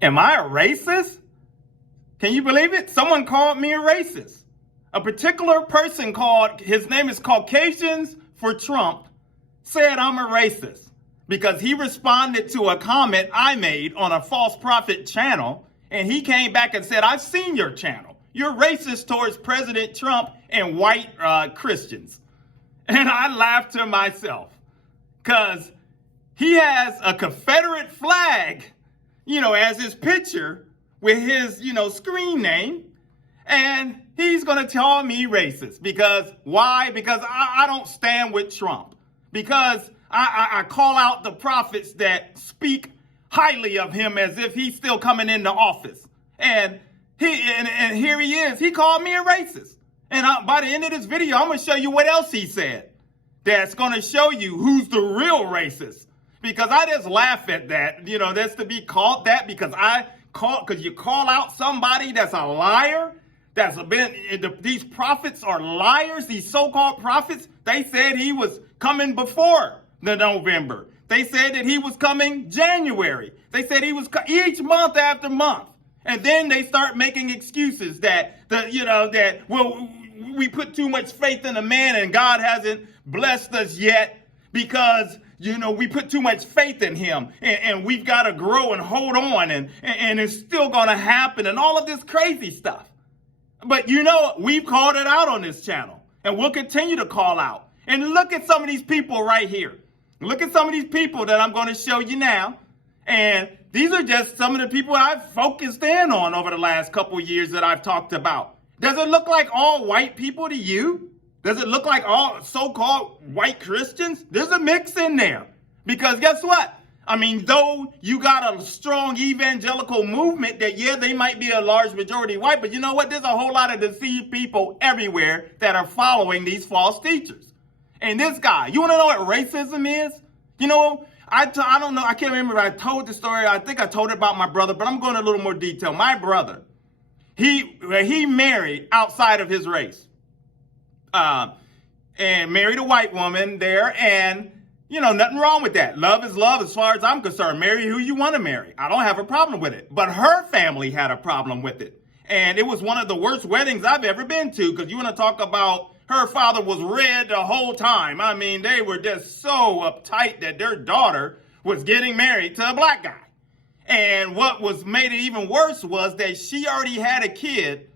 Am I a racist? Can you believe it? Someone called me a racist. A particular person his name is Caucasians for Trump, said I'm a racist because he responded to a comment I made on a false prophet channel, and he came back and said, I've seen your channel. You're racist towards President Trump and white Christians. And I laughed to myself because he has a Confederate flag, as his picture with his, screen name. And he's going to call me racist. Because why? Because I don't stand with Trump. Because I call out the prophets that speak highly of him as if he's still coming into office. And here he is. He called me a racist. And by the end of this video, I'm going to show you what else he said. That's going to show you who's the real racist. Because I just laugh at that. That's to be called that because you call out somebody that's a liar. These prophets are liars. These so-called prophets, they said he was coming before the November. They said that he was coming January. They said he was each month after month. And then they start making excuses that we put too much faith in a man and God hasn't blessed us yet because we put too much faith in him and we've got to grow and hold on and it's still going to happen and all of this crazy stuff. But we've called it out on this channel and we'll continue to call out. And look at some of these people right here. Look at some of these people that I'm going to show you now. And these are just some of the people I've focused in on over the last couple of years that I've talked about. Does it look like all white people to you? Does it look like all so-called white Christians? There's a mix in there. Because guess what? Though you got a strong evangelical movement that, they might be a large majority white, but you know what? There's a whole lot of deceived people everywhere that are following these false teachers. And this guy, you want to know what racism is? I don't know. I can't remember if I told the story. I think I told it about my brother, but I'm going into a little more detail. My brother, he married outside of his race. And married a white woman there, and nothing wrong with that. Love is love as far as I'm concerned. Marry who you want to marry. I don't have a problem with it. But her family had a problem with it. And it was one of the worst weddings I've ever been to, because you want to talk about her father was red the whole time. They were just so uptight that their daughter was getting married to a black guy. And what was made it even worse was that she already had a kid,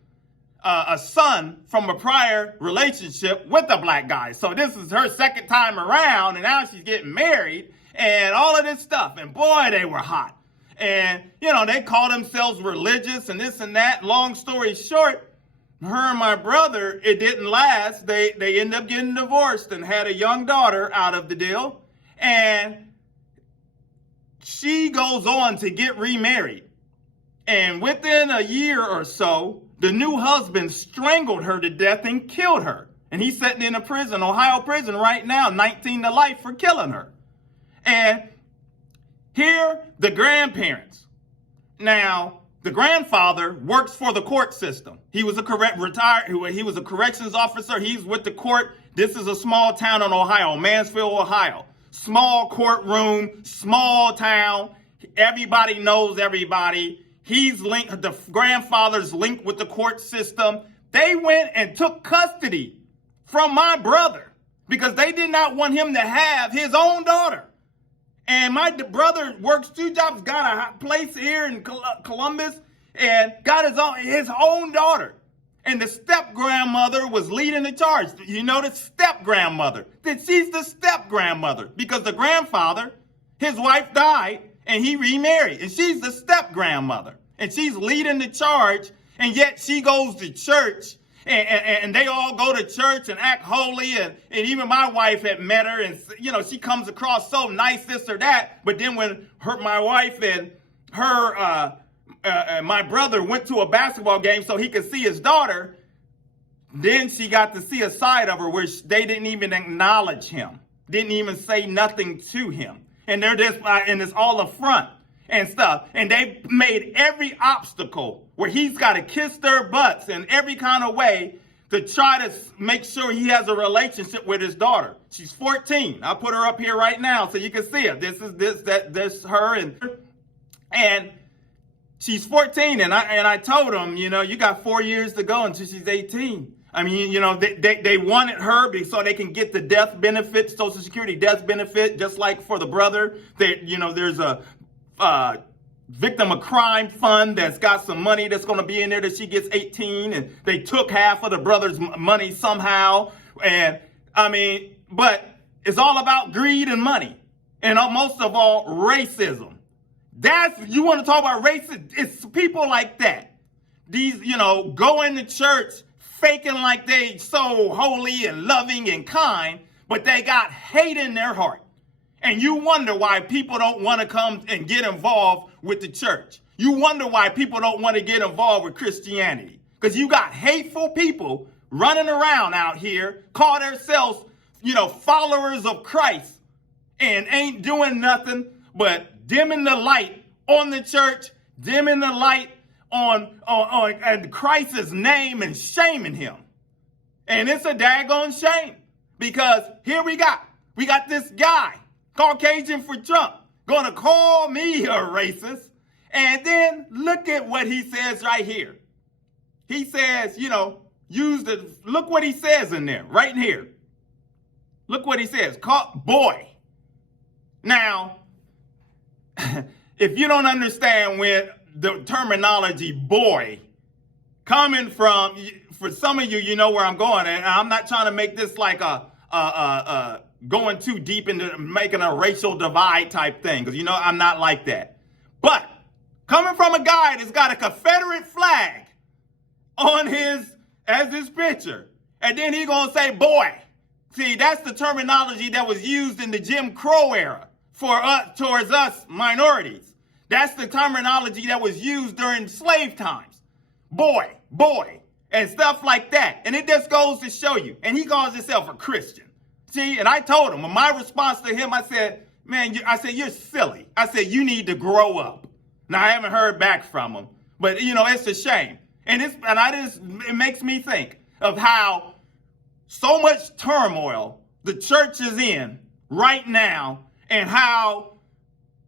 a son from a prior relationship with a black guy. So this is her second time around, and now she's getting married and all of this stuff. And boy, they were hot. And, they call themselves religious and this and that. Long story short, her and my brother, it didn't last. They ended up getting divorced and had a young daughter out of the deal. And she goes on to get remarried. And within a year or so, the new husband strangled her to death and killed her. And he's sitting in a prison, Ohio prison right now, 19 to life for killing her. And here, the grandparents. Now, the grandfather works for the court system. He was he was a corrections officer. He's with the court. This is a small town in Ohio, Mansfield, Ohio. Small courtroom, small town. Everybody knows everybody. He's linked, the grandfather's linked with the court system. They went and took custody from my brother because they did not want him to have his own daughter. And my brother works 2 jobs, got a place here in Columbus, and got his own daughter. And the step-grandmother was leading the charge. The step-grandmother. She's the step-grandmother because the grandfather, his wife died, and he remarried. And she's the step-grandmother. And she's leading the charge, and yet she goes to church, and they all go to church and act holy. And even my wife had met her, and, she comes across so nice, this or that. But then when my wife and my brother went to a basketball game so he could see his daughter, then she got to see a side of her where they didn't even acknowledge him, didn't even say nothing to him. And they're just, and it's all a front and stuff. And they made every obstacle where he's got to kiss their butts in every kind of way to try to make sure he has a relationship with his daughter. She's 14. I'll put her up here right now so you can see her. This is her. And she's 14, and I told them, you got 4 years to go until she's 18. I mean, they wanted her so they can get the death benefit, Social Security death benefit, just like for the brother. There's a victim of crime fund that's got some money that's going to be in there that she gets 18, and they took half of the brother's money somehow. And I mean, but it's all about greed and money, and most of all, racism. You want to talk about racism? It's people like that. These, go into church faking like they so holy and loving and kind, but they got hate in their heart. And you wonder why people don't want to come and get involved with the church. You wonder why people don't want to get involved with Christianity. Because you got hateful people running around out here, call themselves, followers of Christ, and ain't doing nothing but dimming the light on the church, dimming the light on Christ's name and shaming him. And it's a daggone shame, because here we got this guy, Caucasian for Trump, going to call me a racist. And then look at what he says right here. He says, look what he says in there, right in here. Look what he says, boy. Now, if you don't understand when the terminology boy coming from, for some of you, you know where I'm going, and I'm not trying to make this like going too deep into making a racial divide type thing, because I'm not like that. But coming from a guy that's got a Confederate flag on his picture, and then he gonna say boy. See, that's the terminology that was used in the Jim Crow era towards us minorities. That's the terminology that was used during slave times. Boy, and stuff like that. And it just goes to show you. And he calls himself a Christian. See, and I told him, in my response to him, I said, man, you're silly. I said, you need to grow up. Now, I haven't heard back from him, but, it's a shame. And it makes me think of how so much turmoil the church is in right now, and how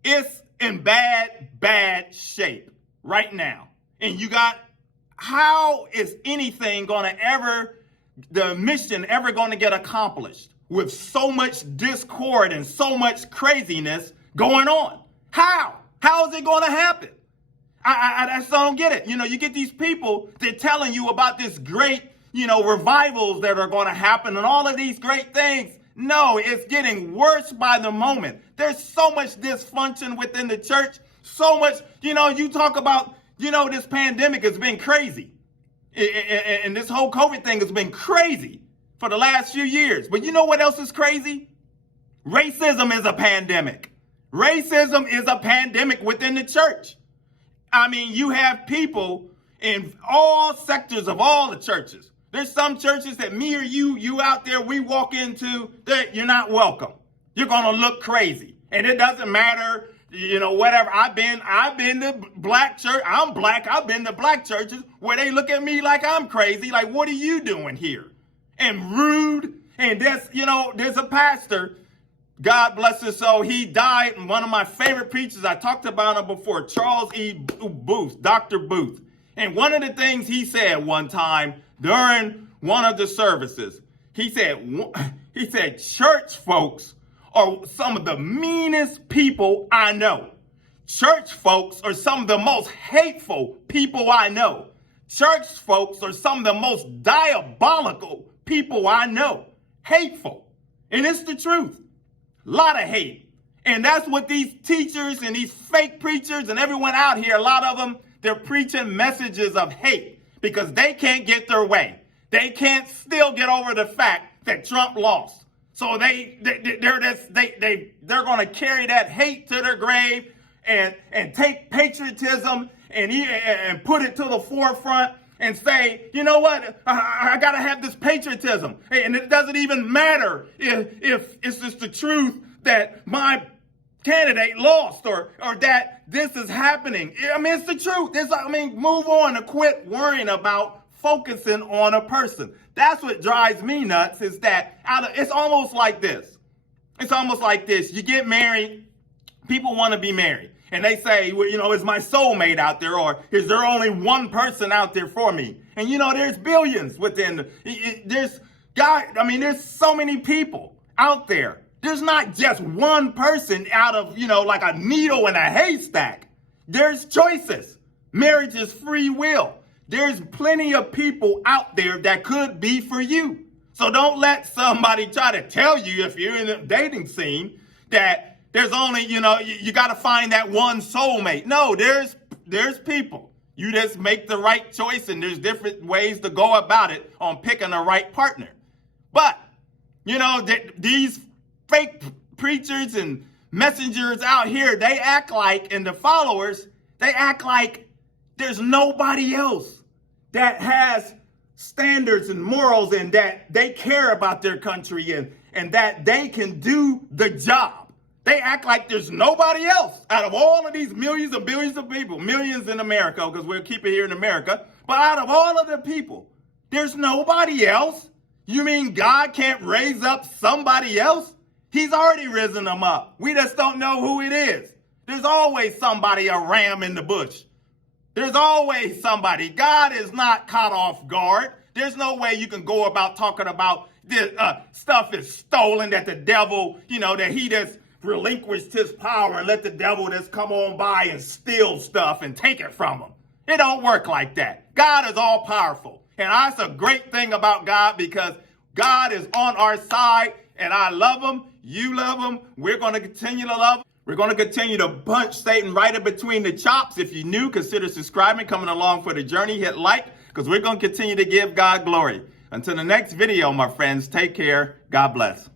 it's in bad shape right now. And how is anything the mission ever going to get accomplished with so much discord and so much craziness going on? How is it going to happen? I just don't get it. You get these people, they're telling you about this great, revivals that are going to happen and all of these great things. No, it's getting worse by the moment. There's so much dysfunction within the church. So much, you talk about, this pandemic has been crazy. And this whole COVID thing has been crazy for the last few years. But you know what else is crazy? Racism is a pandemic. Racism is a pandemic within the church. I mean, you have people in all sectors of all the churches. There's some churches that me or you out there, we walk into, that you're not welcome. You're going to look crazy. And it doesn't matter, whatever. I've been to black church. I'm black. I've been to black churches where they look at me like I'm crazy. Like, what are you doing here? And rude. And there's a pastor, God bless his soul. He died. One of my favorite preachers. I talked about him before, Charles E. Booth, Dr. Booth. And one of the things he said one time during one of the services, he said, church folks are some of the meanest people I know. Church folks are some of the most hateful people I know. Church folks are some of the most diabolical people I know. Hateful. And it's the truth. A lot of hate. And that's what these teachers and these fake preachers and everyone out here, a lot of them, they're preaching messages of hate because they can't get their way. They can't still get over the fact that Trump lost. So they're going to carry that hate to their grave and take patriotism and put it to the forefront and say, you know what, I got to have this patriotism. And it doesn't even matter if it's just the truth that my candidate lost or that this is happening. I mean, it's the truth. Move on and quit worrying about focusing on a person. That's what drives me nuts, is that it's almost like this. It's almost like this. You get married. People want to be married. And they say, well, is my soulmate out there, or is there only one person out there for me? And there's billions within, there's so many people out there. There's not just one person out of, like a needle in a haystack. There's choices. Marriage is free will. There's plenty of people out there that could be for you. So don't let somebody try to tell you, if you're in the dating scene, that there's only, you got to find that one soulmate. No, there's people. You just make the right choice, and there's different ways to go about it on picking the right partner. But, these fake preachers and messengers out here, they act like, and the followers, they act like there's nobody else that has standards and morals, and that they care about their country, and that they can do the job. They act like there's nobody else out of all of these millions and billions of people, millions in America, because we'll keep it here in America. But out of all of the people, there's nobody else. You mean God can't raise up somebody else? He's already risen them up. We just don't know who it is. There's always somebody, a ram in the bush. There's always somebody. God is not caught off guard. There's no way you can go about talking about this stuff is stolen, that the devil, that he just relinquished his power and let the devil just come on by and steal stuff and take it from him. It don't work like that. God is all powerful. And that's a great thing about God, because God is on our side, and I love him. You love him. We're going to continue to love him. We're going to continue to punch Satan right in between the chops. If you're new, consider subscribing, coming along for the journey. Hit like, because we're going to continue to give God glory. Until the next video, my friends, take care. God bless.